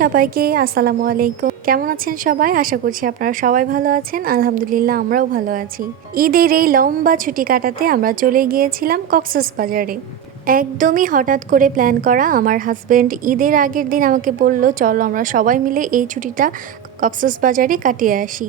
সবাইকে, আসসালামু আলাইকুম। কেমন আছেন সবাই? আশা করছি আপনারা সবাই ভালো আছেন। আলহামদুলিল্লাহ আমরাও ভালো আছি। ঈদের এই লম্বা ছুটি কাটাতে আমরা চলে গিয়েছিলাম কক্সস বাজারে একদমই হঠাৎ করে প্ল্যান করা। আমার হাজব্যান্ড ঈদের আগের দিন আমাকে বলল, চলো আমরা সবাই মিলে এই ছুটিটা কক্সস বাজারে কাটিয়ে আসি।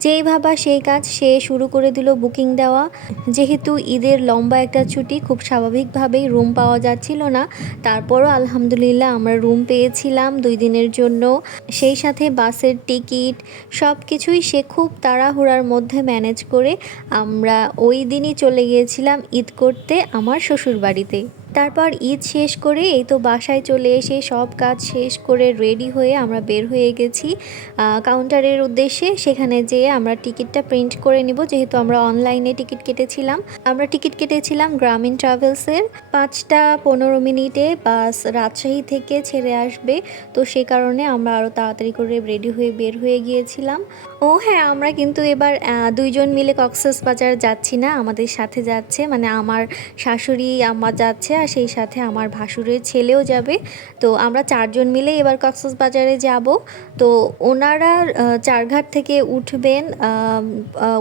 যেই ভাবা সেই কাজ সে শুরু করে দিল বুকিং দেওয়া। যেহেতু ঈদের লম্বা একটা ছুটি, খুব স্বাভাবিকভাবেই রুম পাওয়া যাচ্ছিল না। তারপরও আলহামদুলিল্লাহ আমরা রুম পেয়েছিলাম দুই দিনের জন্য। সেই সাথে বাসের টিকিট সব কিছুই সে খুব তাড়াহুড়ার মধ্যে ম্যানেজ করে আমরা ওই দিনই চলে গিয়েছিলাম ঈদ করতে আমার শ্বশুর বাড়িতে তারপর ঈদ শেষ করে এই তো বাসায় চলে এসে সব কাজ শেষ করে রেডি হয়ে আমরা বের হয়ে গেছি কাউন্টারের উদ্দেশ্যে। সেখানে যেয়ে আমরা টিকিটটা প্রিন্ট করে নিব, যেহেতু আমরা অনলাইনে টিকিট কেটেছিলাম। আমরা টিকিট কেটেছিলাম গ্রামীণ ট্রাভেলসের। পাঁচটা পনেরো মিনিটে বাস রাজশাহী থেকে ছেড়ে আসবে, তো সে কারণে আমরা আরও তাড়াতাড়ি করে রেডি হয়ে বের হয়ে গিয়েছিলাম। ও হ্যাঁ আমরা কিন্তু এবার দুইজন মিলে কক্সেস বাজার যাচ্ছি না, আমাদের সাথে যাচ্ছে মানে আমার শাশুড়ি আমার যাচ্ছে আর সেই সাথে আমার ভাসুরের ছেলেও যাবে। তো আমরা চারজন মিলে এবার কক্সেস বাজারে যাব। তো ওনারা চারঘাট থেকে উঠবেন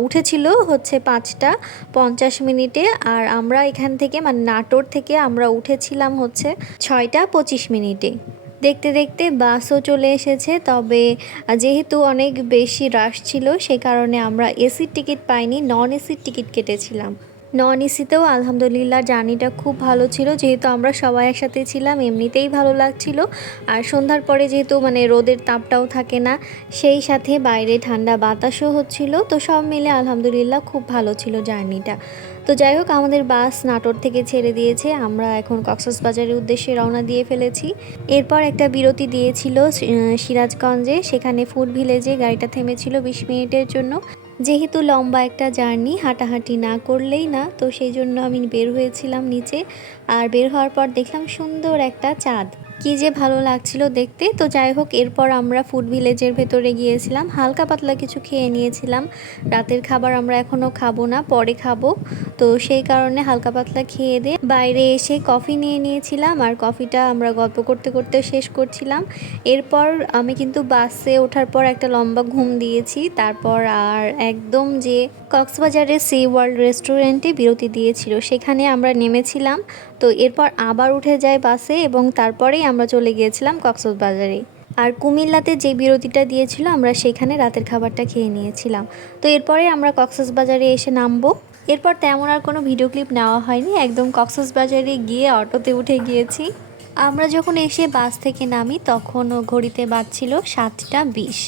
উঠেছিল হচ্ছে পাঁচটা পঞ্চাশ মিনিটে। আর আমরা এখান থেকে মানে নাটোর থেকে আমরা উঠেছিলাম হচ্ছে ছয়টা পঁচিশ মিনিটে। দেখতে দেখতে বাসও চলে এসেছে, তবে যেহেতু অনেক বেশি রাশ ছিল, সে কারণে আমরা এসির টিকিট পাইনি নন এসির টিকিট কেটেছিলাম। নন এসিতেও আলহামদুলিল্লাহ জার্নিটা খুব ভালো ছিল। যেহেতু আমরা সবাই একসাথে ছিলাম, এমনিতেই ভালো লাগছিল। আর সন্ধ্যার পরে যেহেতু মানে রোদের তাপটাও থাকে না, সেই সাথে বাইরে ঠান্ডা বাতাসও হচ্ছিল। তো সব মিলে আলহামদুলিল্লাহ খুব ভালো ছিল জার্নিটা। তো যাই হোক, আমাদের বাস নাটোর থেকে ছেড়ে দিয়েছে। আমরা এখন কক্সবাজারের উদ্দেশ্যে রওনা দিয়ে ফেলেছি। এরপর একটা বিরতি দিয়েছিল সিরাজগঞ্জে। সেখানে ফুড ভিলেজে গাড়িটা থেমেছিল বিশ মিনিটের জন্য। যেহেতু লম্বা একটা জার্নি, হাঁটাহাঁটি না করলেই না, তো সেই জন্য আমি বের হয়েছিলাম নিচে। আর বের হওয়ার পর দেখলাম সুন্দর একটা চাঁদ। কি যে ভালো লাগছিল দেখতে। তো যাই হোক, এরপর আমরা ফুড ভিলেজের ভেতরে গিয়েছিলাম। হালকা পাতলা কিছু খেয়ে নিয়েছিলাম। রাতের খাবার আমরা এখনও খাব না, পরে খাব। তো সেই কারণে হালকা পাতলা খেয়ে দিয়ে বাইরে এসে কফি নিয়ে নিয়েছিলাম আর কফিটা আমরা গল্প করতে করতে শেষ করছিলাম। এরপর আমি কিন্তু বাসে ওঠার পর একটা লম্বা ঘুম দিয়েছি। তারপর আর একদম যে কক্সবাজারের সি ওয়ার্ল্ড রেস্টুরেন্টে বিরতি দিয়েছিল, সেখানে আমরা নেমেছিলাম। তো এরপর আবার উঠে যায় বাসে এবং তারপরেই আমরা চলে গিয়েছিলাম কক্সবাজারে। আর কুমিল্লাতে যে বিরতিটা দিয়েছিল, আমরা সেখানে রাতের খাবারটা খেয়ে নিয়েছিলাম। তো এরপরে আমরা কক্সবাজারে এসে নামবো। এরপর তেমন আর কোনো ভিডিও ক্লিপ নেওয়া হয়নি, একদম কক্সবাজারে গিয়ে অটোতে উঠে গিয়েছি। আমরা যখন এসে বাস থেকে নামি তখন ঘড়িতে বাজছিল সাতটা বিশ।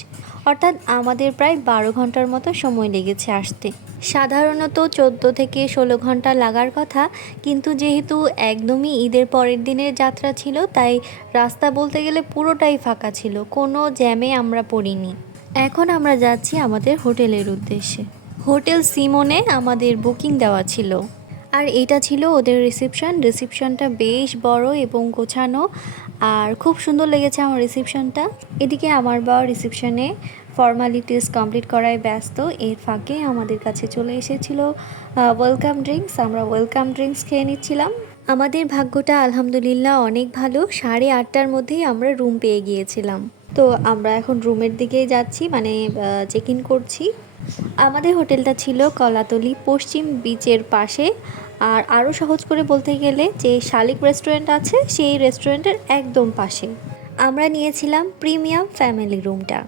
অর্থাৎ আমাদের প্রায় বারো ঘণ্টার মতো সময় লেগেছে আসতে। সাধারণত চোদ্দ থেকে ষোলো ঘণ্টা লাগার কথা, কিন্তু যেহেতু একদমই ঈদের পরের দিনের যাত্রা ছিল, তাই রাস্তা বলতে গেলে পুরোটাই ফাঁকা ছিল, কোনো জ্যামে আমরা পড়িনি। এখন আমরা যাচ্ছি আমাদের হোটেলের উদ্দেশ্যে। হোটেল সিমনে আমাদের বুকিং দেওয়া ছিল। আর এটা ছিল ওদের রিসেপশন। রিসেপশনটা বেশ বড় এবং গোছানো, আর খুব সুন্দর লেগেছে আমার রিসেপশনটা। এদিকে আমার বাবা রিসেপশনে ফর্মালিটিস কমপ্লিট করায় ব্যস্ত। এর ফাঁকে আমাদের কাছে চলে এসেছিল ওয়েলকাম ড্রিঙ্কস আমরা ওয়েলকাম ড্রিঙ্কস খেয়ে নিচ্ছিলাম। আমাদের ভাগ্যটা আলহামদুলিল্লাহ অনেক ভালো। সাড়ে আটটার মধ্যেই আমরা রুম পেয়ে গিয়েছিলাম। তো আমরা এখন রুমের দিকেই যাচ্ছি মানে চেক ইন করছি। আমাদের হোটেলটা ছিল কলাতলি, পশ্চিম বিচের পাশে। আর আরও সহজ করে বলতে গেলে যে শালিক রেস্টুরেন্ট আছে, সেই রেস্টুরেন্টের একদম পাশে। আমরা নিয়েছিলাম প্রিমিয়াম ফ্যামিলি রুমটা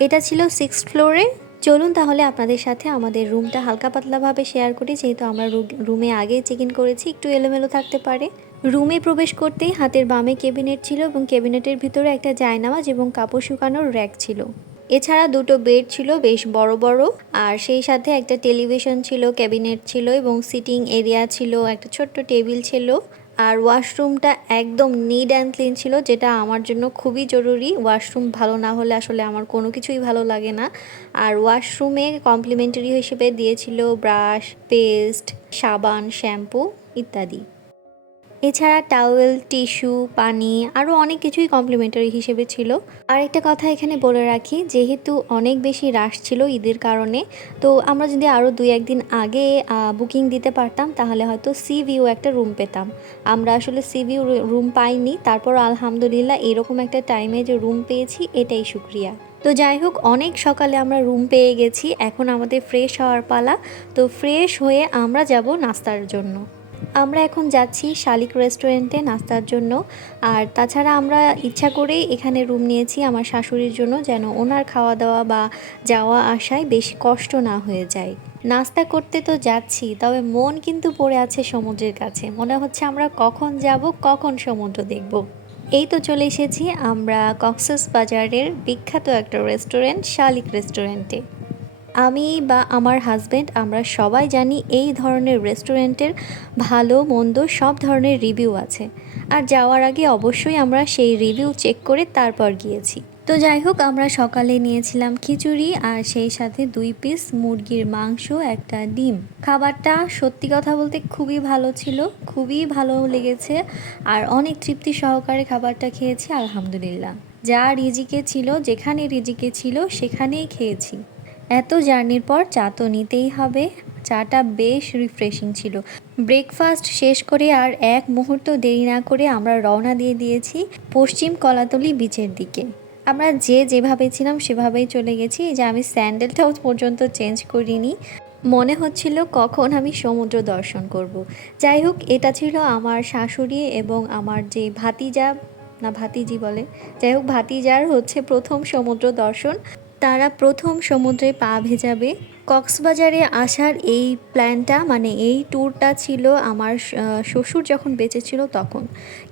এটা ছিল সিক্স ফ্লোরে চলুন তাহলে আপনাদের সাথে আমাদের রুমটা হালকা পাতলাভাবে শেয়ার করি, যেহেতু আমরা রুমে আগে চেক ইন করেছি, একটু এলোমেলো থাকতে পারে। রুমে প্রবেশ করতেই হাতের বামে কেবিনেট ছিল এবং কেবিনেটের ভিতরে একটা জায়নামাজ এবং কাপড় শুকানোর র্যাক ছিল। এছাড়া দুটো বেড ছিল, বেশ বড় বড়, আর সেই সাথে একটা টেলিভিশন ছিল ক্যাবিনেট ছিল এবং সিটিং এরিয়া ছিল, একটা ছোট্ট টেবিল ছিল। আর ওয়াশরুমটা একদম নিড অ্যান্ড ক্লিন ছিল, যেটা আমার জন্য খুবই জরুরি। ওয়াশরুম ভালো না হলে আসলে আমার কোনো কিছুই ভালো লাগে না। আর ওয়াশরুমে কমপ্লিমেন্টারি হিসেবে দিয়েছিল ব্রাশ পেস্ট সাবান শ্যাম্পু ইত্যাদি। এছাড়া টাওয়েল টিস্যু পানি আরও অনেক কিছুই কমপ্লিমেন্টারি হিসেবে ছিল। আর একটা কথা এখানে বলে রাখি, যেহেতু অনেক বেশি রাশ ছিল ঈদের কারণে, তো আমরা যদি আরও দুই একদিন আগে বুকিং দিতে পারতাম, তাহলে হয়তো সি ভিউ একটা রুম পেতাম। আমরা আসলে সি ভিউ রুম পাইনি, তারপর আলহামদুলিল্লাহ এরকম একটা টাইমে যে রুম পেয়েছি, এটাই শুক্রিয়া। তো যাই হোক, অনেক সকালে আমরা রুম পেয়ে গেছি, এখন আমাদের ফ্রেশ হওয়ার পালা, তো ফ্রেশ হয়ে আমরা যাব নাস্তার জন্য। আমরা এখন যাচ্ছি শালিক রেস্টুরেন্টে নাস্তার জন্য। আর তাছাড়া আমরা ইচ্ছা করেই এখানে রুম নিয়েছি আমার শাশুড়ির জন্য, যেন ওনার খাওয়া দাওয়া বা যাওয়া আসায় বেশি কষ্ট না হয়ে যায়। নাস্তা করতে তো যাচ্ছি, তবে মন কিন্তু পড়ে আছে সমুদ্রের কাছে। মনে হচ্ছে আমরা কখন যাব, কখন সমুদ্র দেখব। এই তো চলে এসেছি আমরা কক্সেস বাজারের বিখ্যাত একটা রেস্টুরেন্ট, শালিক রেস্টুরেন্টে। আমি বা আমার হাজব্যান্ড আমরা সবাই জানি এই ধরনের রেস্টুরেন্টের ভালো, মন্দ সব ধরনের রিভিউ আছে। আর যাওয়ার আগে অবশ্যই আমরা সেই রিভিউ চেক করে তারপর গিয়েছি। তো যাই হোক, আমরা সকালে নিয়েছিলাম খিচুড়ি আর সেই সাথে দুই পিস মুরগির মাংস, একটা ডিম। খাবারটা সত্যি কথা বলতে খুবই ভালো ছিল, খুবই ভালো লেগেছে আর অনেক তৃপ্তি সহকারে খাবারটা খেয়েছি, আলহামদুলিল্লাহ। যা রিজিকে ছিল, যেখানে রিজিকে ছিল, সেখানেই খেয়েছি। এত জার্নির পর চা তো নিতেই হবে। চাটা বেশ রিফ্রেশিং ছিল। ব্রেকফাস্ট শেষ করে আর এক মুহূর্ত দেরি না করে আমরা রওনা দিয়ে দিয়েছি পশ্চিম কলাতলি বিচের দিকে। আমরা যে যেভাবে ছিলাম সেভাবেই চলে গেছি। যে আমি স্যান্ডেলটাও পর্যন্ত চেঞ্জ করিনি। মনে হচ্ছিল কখন আমি সমুদ্র দর্শন করব। যাই হোক, এটা ছিল আমার শাশুড়ি এবং আমার যে ভাতিজা, না ভাতিজি বলে। যাই হোক, ভাতিজার হচ্ছে প্রথম সমুদ্র দর্শন। তারা প্রথম সমুদ্রে পা ভেজাবে। কক্সবাজারে আসার এই প্ল্যানটা মানে এই ট্যুরটা ছিল আমার শ্বশুর যখন বেঁচে ছিল তখন।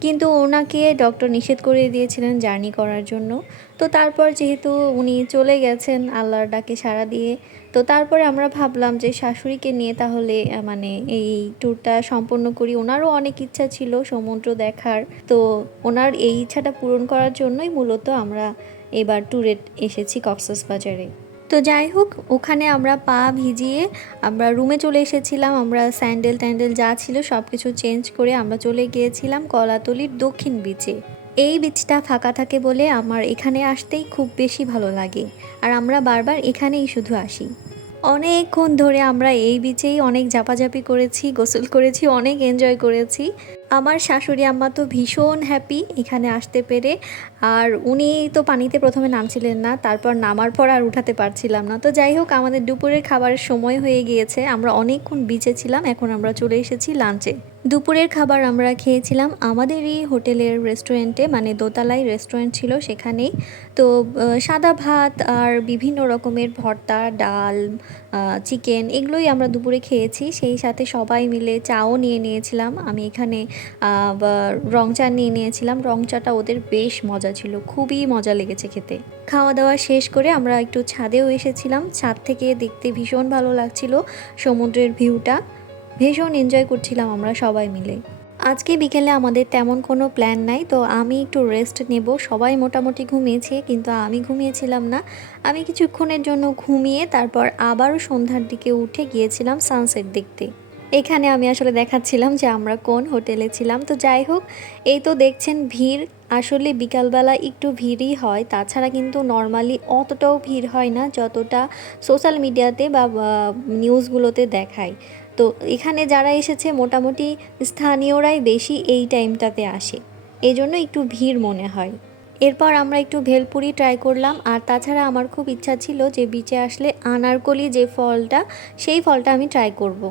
কিন্তু ওনাকে ডক্টর নিষেধ করে দিয়েছিলেন জার্নি করার জন্য। তো তারপর যেহেতু উনি চলে গেছেন আল্লাহর ডাকে সাড়া দিয়ে, তো তারপরে আমরা ভাবলাম যে শাশুড়িকে নিয়ে তাহলে মানে এই ট্যুরটা সম্পন্ন করি। ওনারও অনেক ইচ্ছা ছিল সমুদ্র দেখার। তো ওনার এই ইচ্ছাটা পূরণ করার জন্যই মূলত আমরা এবার ট্যুরে এসেছি কক্সবাজারে তো যাই হোক, ওখানে আমরা পা ভিজিয়ে আমরা রুমে চলে এসেছিলাম, আমরা স্যান্ডেল ট্যান্ডেল যা ছিল সব কিছু চেঞ্জ করে আমরা চলে গিয়েছিলাম কলাতলির দক্ষিণ বিচে এই বিচটা ফাঁকা থাকে বলে আমার এখানে আসতেই খুব বেশি ভালো লাগে, আর আমরা বারবার এখানেই শুধু আসি। অনেকক্ষণ ধরে আমরা এই বিচেই অনেক জাপাজাপি করেছি, গোসল করেছি, অনেক এনজয় করেছি। আমার শাশুড়ি আম্মা তো ভীষণ হ্যাপি এখানে আসতে পেরে। আর উনি তো পানিতে প্রথমে নামছিলেন না, তারপর নামার পর আর উঠাতে পারছিলাম না। তো যাই হোক, আমাদের দুপুরের খাবারের সময় হয়ে গিয়েছে। আমরা অনেকক্ষণ বিচে ছিলাম, এখন আমরা চলে এসেছি লাঞ্চে দুপুরের খাবার আমরা খেয়েছিলাম আমাদেরই হোটেলের রেস্টুরেন্টে মানে দোতলায় রেস্টুরেন্ট ছিল সেখানেই। তো সাদা ভাত আর বিভিন্ন রকমের ভর্তা, ডাল চিকেন এগুলোই আমরা দুপুরে খেয়েছি। সেই সাথে সবাই মিলে চাও নিয়ে নিয়েছিলাম। আমি এখানে রং চা নিয়ে নিয়েছিলাম। রং চাটা ওদের বেশ মজা ছিল, খুবই মজা লেগেছে খেতে। খাওয়া দাওয়া শেষ করে আমরা একটু ছাদেও এসেছিলাম। ছাদ থেকে দেখতে ভীষণ ভালো লাগছিল সমুদ্রের ভিউটা। ভীষণ এনজয় করছিলাম আমরা সবাই মিলে। আজকে বিকেলে আমাদের তেমন কোনো প্ল্যান নাই, তো আমি একটু রেস্ট নেব। সবাই মোটামুটি ঘুমিয়েছে, কিন্তু আমি ঘুমিয়েছিলাম না। আমি কিছুক্ষণের জন্য ঘুমিয়ে তারপর আবারও সন্ধ্যার দিকে উঠে গিয়েছিলাম সানসেট দেখতে। এখানে আমি আসলে দেখাচ্ছিলাম যে আমরা কোন হোটেলে ছিলাম। তো যাই হোক, এই তো দেখছেন ভিড়। আসলে বিকালবেলা একটু ভিড়ই হয়, তাছাড়া কিন্তু নর্মালি অতটাও ভিড় হয় না যতটা সোশ্যাল মিডিয়াতে বা নিউজগুলোতে দেখায়। তো এখানে যারা এসেছে মোটামুটি স্থানীয়রাই বেশি এই টাইমটাতে আসে। এই জন্য একটু ভিড় মনে হয়। এরপর আমরা একটু ভেলপুরি ট্রাই করলাম। আর তাছাড়া আমার খুব ইচ্ছা ছিল যে বিচে আসলে আনারকলি যে ফলটা, সেই ফলটা আমি ট্রাই করব।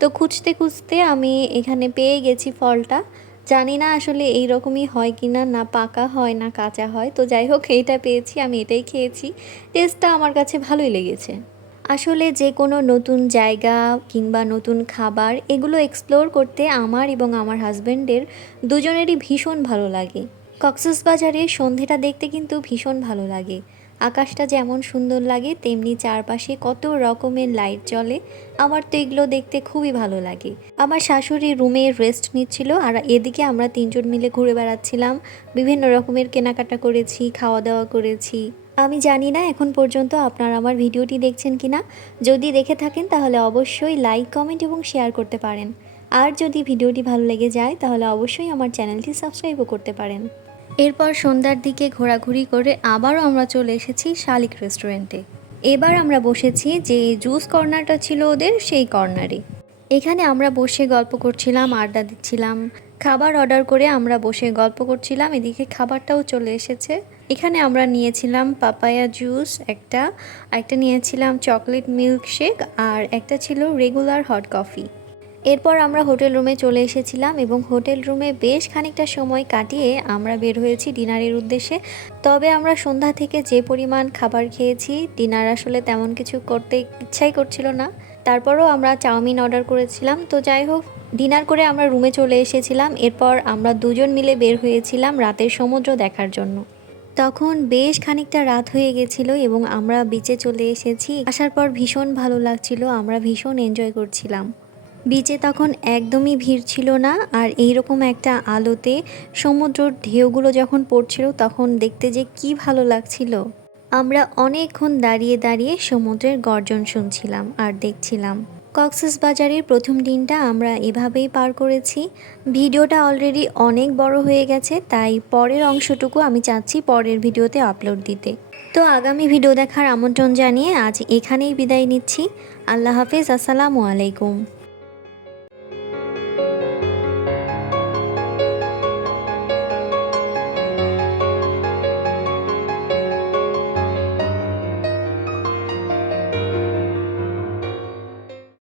তো খুঁজতে খুঁজতে আমি এখানে পেয়ে গেছি ফলটা। জানি না আসলে এই রকমই হয় কি না না পাকা হয়, না কাঁচা হয়। তো যাই হোক, এইটা পেয়েছি, আমি এটাই খেয়েছি। টেস্টটা আমার কাছে ভালোই লেগেছে। আসলে যে কোনো নতুন জায়গা কিংবা নতুন খাবার, এগুলো এক্সপ্লোর করতে আমার এবং আমার হাজব্যান্ডের দুজনেরই ভীষণ ভালো লাগে। কক্সবাজারে সন্ধেটা দেখতে কিন্তু ভীষণ ভালো লাগে। আকাশটা যেমন সুন্দর লাগে, তেমনি চারপাশে কত রকমের লাইট জ্বলে। আমার তো এগুলো দেখতে খুবই ভালো লাগে। আমার শাশুড়ি রুমে রেস্ট নিচ্ছিল, আর এদিকে আমরা তিনজন মিলে ঘুরে বেড়াচ্ছিলাম। বিভিন্ন রকমের কেনাকাটা করেছি খাওয়া দাওয়া করেছি। আমি জানি না এখন পর্যন্ত আপনারা আমার ভিডিওটি দেখছেন কি না যদি দেখে থাকেন, তাহলে অবশ্যই লাইক কমেন্ট এবং শেয়ার করতে পারেন। আর যদি ভিডিওটি ভালো লেগে যায়, তাহলে অবশ্যই আমার চ্যানেলটি সাবস্ক্রাইবও করতে পারেন। এরপর সন্ধ্যার দিকে ঘোরাঘুরি করে আবারও আমরা চলে এসেছি শালিক রেস্টুরেন্টে। এবার আমরা বসেছি যে জুস কর্নারটা ছিল ওদের, সেই কর্নারে। এখানে আমরা বসে গল্প করছিলাম, আড্ডা দিচ্ছিলাম। খাবার অর্ডার করে আমরা বসে গল্প করছিলাম, এদিকে খাবারটাও চলে এসেছে। এখানে আমরা নিয়েছিলাম পাপায়া জুস একটা একটা নিয়েছিলাম চকলেট মিল্ক শেক আর একটা ছিল রেগুলার হট কফি। এরপর আমরা হোটেল রুমে চলে এসেছিলাম এবং হোটেল রুমে বেশ খানিকটা সময় কাটিয়ে আমরা বের হয়েছি ডিনারের উদ্দেশ্যে। তবে আমরা সন্ধ্যা থেকে যে পরিমাণ খাবার খেয়েছি, ডিনার আসলে তেমন কিছু করতে ইচ্ছাই করছিল না। তারপরও আমরা চাউমিন অর্ডার করেছিলাম। তো যাই হোক, ডিনার করে আমরা রুমে চলে এসেছিলাম। এরপর আমরা দুজন মিলে বের হয়েছিলাম রাতের সমুদ্র দেখার জন্য। তখন বেশ খানিকটা রাত হয়ে গেছিল এবং আমরা বিচে চলে এসেছি। আসার পর ভীষণ ভালো লাগছিল, আমরা ভীষণ এনজয় করছিলাম। বিচে তখন একদমই ভিড় ছিল না আর এইরকম একটা আলোতে সমুদ্রর ঢেউগুলো যখন পড়ছিল তখন দেখতে যে কি ভালো লাগছিল। আমরা অনেকক্ষণ দাঁড়িয়ে দাঁড়িয়ে সমুদ্রের গর্জন শুনছিলাম আর দেখছিলাম। কক্সেস বাজারের প্রথম দিনটা আমরা এভাবেই পার করেছি। ভিডিওটা অলরেডি অনেক বড় হয়ে গেছে, তাই পরের অংশটুকু আমি চাচ্ছি পরের ভিডিওতে আপলোড দিতে। তো আগামী ভিডিও দেখার আমন্ত্রণ জানিয়ে আজ এখানেই বিদায় নিচ্ছি। আল্লাহ হাফিজ, আসসালামু আলাইকুম।